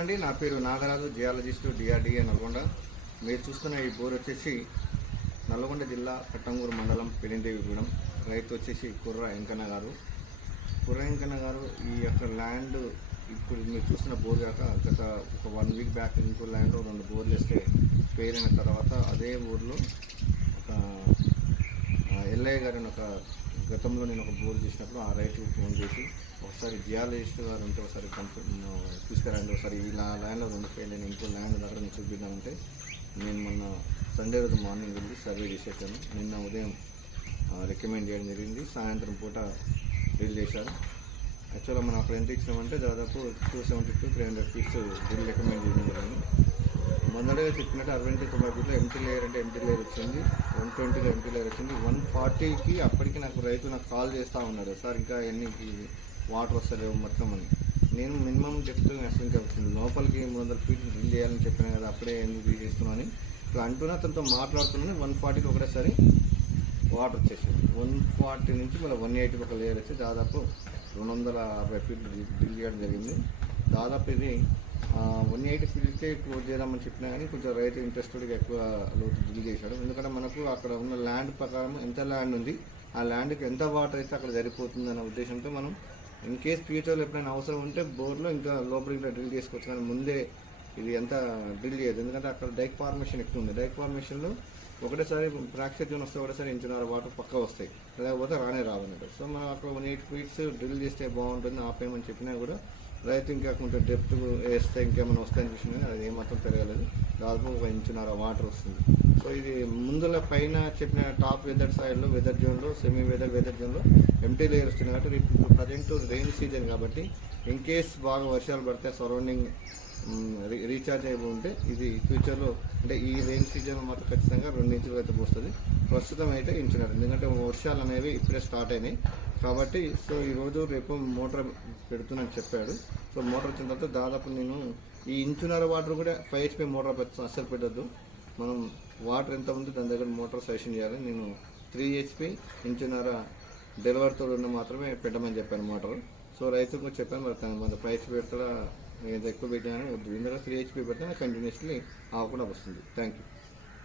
అండి నా పేరు నాగరాజు జియాలజిస్టు డిఆర్డిఏ నల్గొండ. మీరు చూస్తున్న ఈ బోర్ వచ్చేసి నల్గొండ జిల్లా కట్టంగూరు మండలం పెరిందేవిగూడెం రైతు వచ్చేసి కుర్ర వెంకన్న గారు. కుర్ర వెంకన్న గారు ఈ యొక్క ల్యాండ్ ఇప్పుడు మీరు చూస్తున్న బోర్ కాక గత ఒక వన్ వీక్ బ్యాక్ ఇంకో ల్యాండ్ రెండు బోర్లు వేస్తే ఫెయిల్ అయిన తర్వాత అదే ఊర్లో ఒక ఎల్ఐ గారిని ఒక గతంలో నేను ఒక బోర్ చేసినప్పుడు ఆ రైతుకు ఫోన్ చేసి ఒకసారి జియాలజిస్ట్ గారు ఉంటే ఒకసారి కంప్లీ తీసుకురండి ఒకసారి. ఇలా ల్యాండ్ ల్యాండ్లో రెండు ఫెయిల్ అయిన ఇంకో ల్యాండ్ దగ్గర నేను చూపిద్దామంటే నేను మొన్న సండే రోజు మార్నింగ్ వెళ్ళి సర్వే చేసేసాను. నిన్న ఉదయం రికమెండ్ చేయడం జరిగింది. సాయంత్రం పూట బిల్ చేశారు. యాక్చువల్గా మనం అక్కడ ఎంత ఇచ్చినామంటే దాదాపు two seventy two three hundred feets bill recommend చేయడం జరిగింది. మొదటగా చెప్పినట్టు అరవై తొంభై ఫీట్లో ఎంటీ లేయర్ అంటే ఎంటీ లేయర్ వచ్చింది. వన్ ట్వంటీలో ఎంటీ లేయర్ వచ్చింది. వన్ ఫార్టీకి అప్పటికి నాకు రైతు నాకు కాల్ చేస్తూ ఉన్నాడు. సార్ ఇంకా ఎన్ని వాటర్ వస్తలేవు మొత్తం అని. నేను మినిమం చెప్తూ అసలు ఇంకా లోపలికి మూడు వందల ఫీట్ డ్రిల్ చేయాలని చెప్పిన కదా అప్పుడే ఎందుకు డ్రిల్ చేస్తున్నాను అని. ఇట్లా అంటూనే అతనితో మాట్లాడుతున్నాను వన్ ఫార్టీకి ఒకటేసారి వాటర్ వచ్చేసింది. వన్ ఫార్టీ నుంచి మళ్ళీ వన్ ఎయిటీకి ఒక లేయర్ వచ్చి దాదాపు రెండు వందల అరవై ఫీట్ డ్రిల్ చేయడం జరిగింది. దాదాపు ఇది వన్ ఎయిటీ ఫీట్కే క్లోజ్ చేద్దామని చెప్పినా కానీ కొంచెం రైతు ఇంట్రెస్టెడ్గా ఎక్కువ లోతు డ్రిల్ చేశాడు. ఎందుకంటే మనకు అక్కడ ఉన్న ల్యాండ్ ప్రకారం ఎంత ల్యాండ్ ఉంది ఆ ల్యాండ్కి ఎంత వాటర్ అయితే అక్కడ సరిపోతుందన్న ఉద్దేశంతో మనం ఇన్ కేస్ ఫ్యూచర్లో ఎప్పుడైనా అవసరం ఉంటే బోర్లో ఇంకా లోపలికి ఇట్లా డ్రిల్ చేసుకోవచ్చు కానీ ముందే ఇది ఎంత డ్రిల్ చేయదు ఎందుకంటే అక్కడ డైక్ ఫార్మేషన్ ఎక్కువ ఉంది. డైక్ ఫార్మేషన్లో ఒకటేసారి ఫ్రాక్చర్ జోన్ వస్తే ఒకటేసారి ఇంచున్నర వాటర్ పక్క వస్తాయి. లేకపోతే రానే రావన్నట్టు సో మనం అక్కడ వన్ ఎయిట్ ఫీట్స్ డ్రిల్ చేస్తే బాగుంటుంది ఆపేయమని చెప్పినా కూడా రైతు ఇంకా డెప్త్ వేస్తే ఇంకేమైనా వస్తాయని చూసిన కానీ అది ఏమాత్రం పెరగలేదు. దాదాపు ఒక ఇంచున్నర వాటర్ వస్తుంది. సో ఇది ముందుల పైన చెప్పిన టాప్ వెదర్ సైడ్లో వెదర్ జోన్లో సెమీ వెదర్ వెదర్ జోన్లో ఎంటీ లేయర్ వస్తుంది కాబట్టి ఇప్పుడు ప్రజెంట్ రెయిన్ సీజన్ కాబట్టి ఇన్ కేస్ బాగా వర్షాలు పడితే సరౌండింగ్ రీఛార్జ్ అయిపోతే ఉంటే ఇది ఫ్యూచర్లో అంటే ఈ రెయిన్ సీజన్ మాత్రం ఖచ్చితంగా రెండు ఇంచులు అయితే పోస్తుంది. ప్రస్తుతం అయితే ఇంచున్నారు ఎందుకంటే వర్షాలు అనేవి ఇప్పుడే స్టార్ట్ అయినాయి. కాబట్టి సో ఈరోజు రేపు మోటార్ పెడుతున్నాను చెప్పాడు. సో మోటార్ వచ్చిన తర్వాత దాదాపు నేను ఈ ఇంచున్నర వాటర్ కూడా ఫైవ్ హెచ్పి మోటార్ పెట్టచ్చు అస్సలు పెట్టద్దు. మనం వాటర్ ఎంత ఉందో దాని దగ్గర మోటార్ సజెషన్ చేయాలి. నేను త్రీ హెచ్పి ఇంచున్నర డెలివరీతో ఉన్న మాత్రమే పెట్టమని చెప్పాను మోటార్. సో రైతుకు చెప్పాను మరి మన ఫైవ్ హెచ్పి పెడతా ఏదో ఎక్కువ పెట్టినా వద్దు. ఇందులో త్రీ హెచ్పి పెడితే కంటిన్యూస్లీ ఆకుండా వస్తుంది. Thank you